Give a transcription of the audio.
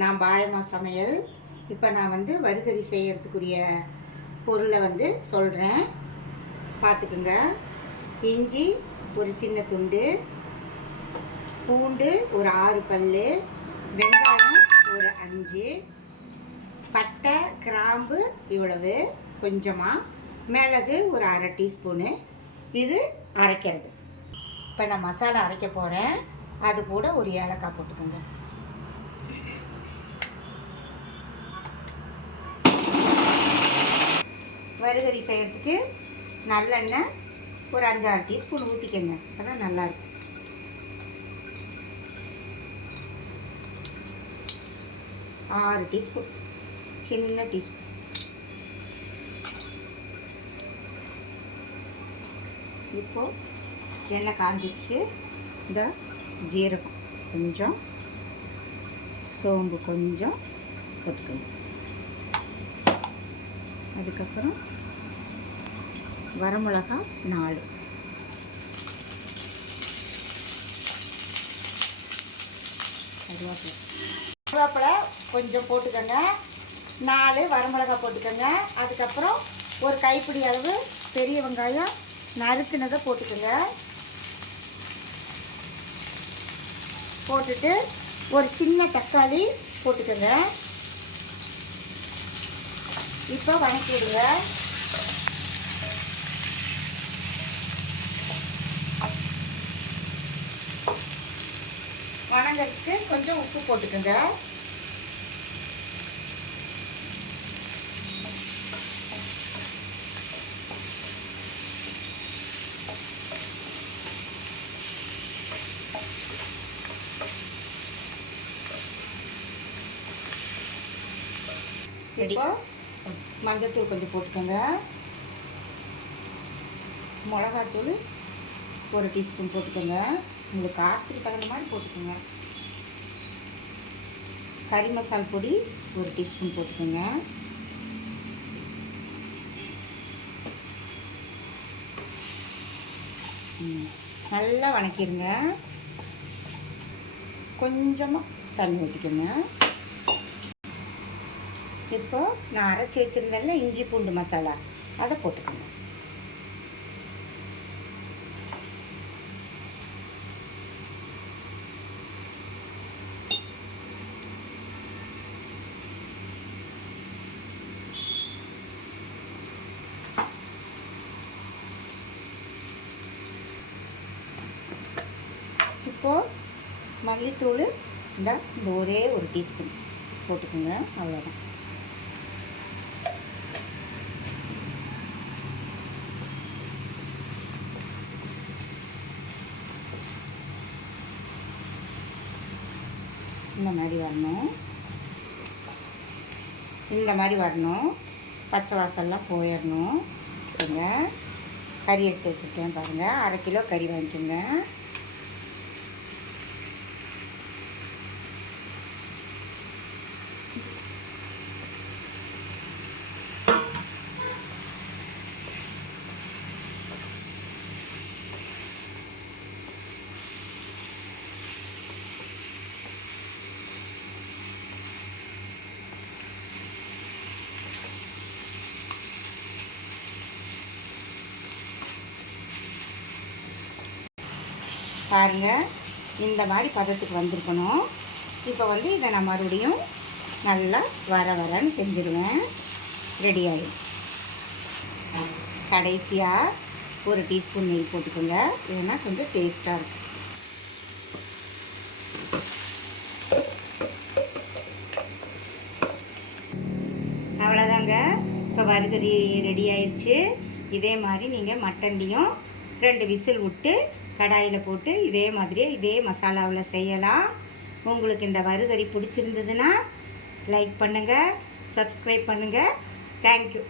நான் பாயம்மா சமையல். இப்போ நான் வறுகறி செய்கிறதுக்குரிய பொருளை சொல்கிறேன், பார்த்துக்குங்க. இஞ்சி ஒரு சின்ன துண்டு, பூண்டு ஒரு 6 பல், வெங்காயம் ஒரு 5, பட்டை கிராம்பு இவ்வளவு கொஞ்சமாக, மிளகு ஒரு அரை டீஸ்பூனு. இது அரைக்கிறது. இப்போ நான் மசாலா அரைக்க போகிறேன். அது கூட ஒரு ஏலக்காய் போட்டுக்கோங்க. வறுகறி செய்கிறதுக்கு நல்லெண்ணெய் ஒரு 5-6 டீஸ்பூன் ஊற்றிக்கங்க, அதான் நல்லாயிருக்கும். ஆறு டீஸ்பூன், சின்ன டீஸ்பூன். இப்போது எண்ணெய் காஞ்சிச்சு. இந்த ஜீரகம் கொஞ்சம், சோம்பு கொஞ்சம் போட்டுக்கணும். அதுக்கப்புறம் வரமிளகா 4, கருவேப்பிலை கொஞ்சம் போட்டுக்கோங்க. 4 வரமிளகா போட்டுக்கோங்க. அதுக்கப்புறம் ஒரு கைப்பிடி அளவு பெரிய வெங்காயம் நறுக்குனதை போட்டுக்கோங்க. போட்டுட்டு ஒரு சின்ன தக்காளி போட்டுக்கோங்க. இப்போ வணக்கி விடுங்க. வணங்கிறதுக்கு கொஞ்சம் உப்பு போட்டுக்கோங்க. இப்போ மஞ்சத்தூள் கொஞ்சம் போட்டுக்கோங்க. மிளகாத்தூள் ஒரு டீஸ்பூன் போட்டுக்கோங்க. உங்களுக்கு காரத்துக்கு தகுந்த மாதிரி போட்டுக்கோங்க. கறி மசால் பொடி ஒரு டீஸ்பூன் போட்டுக்கோங்க. நல்லா வணக்கிடுங்க. கொஞ்சமாக தண்ணி ஊற்றிக்கோங்க. இப்போ நான் அரைச்சி வச்சுருந்தேன்ல இஞ்சி பூண்டு மசாலா, அதை போட்டுக்கோங்க. இப்போது மல்லித்தூள் இந்த ஒரே ஒரு டீஸ்பூன் போட்டுக்கோங்க, அவ்வளோதான். இந்த மாதிரி வரணும், இந்த மாதிரி வரணும். பச்சை வாசல்லாம் போயிடணும். சரிங்க. கறி எடுத்து வச்சுருக்கேன் பாருங்கள். 1/2 கிலோ கறி வாங்கிக்கோங்க. பாருங்கள், இந்த மாதிரி பதத்துக்கு வந்திருக்கணும். இப்போ இதை நான் மறுபடியும் நல்லா வரன்னு செஞ்சுடுவேன். ரெடி ஆகிடும். கடைசியாக ஒரு டீஸ்பூன் நெய் போட்டுக்கோங்க, இல்லைன்னா கொஞ்சம் டேஸ்ட்டாக இருக்கும். அவ்வளோதாங்க, இப்போ வறுகறி ரெடி ஆயிடுச்சு. இதே மாதிரி நீங்கள் மட்டன்லையும் 2 விசில் விட்டு கடாயில் போட்டு இதே மாதிரியே இதே மசாலாவில் செய்யலாம். உங்களுக்கு இந்த வறுகறி பிடிச்சிருந்ததுன்னா லைக் பண்ணுங்கள், சப்ஸ்கிரைப் பண்ணுங்கள். தேங்க்யூ.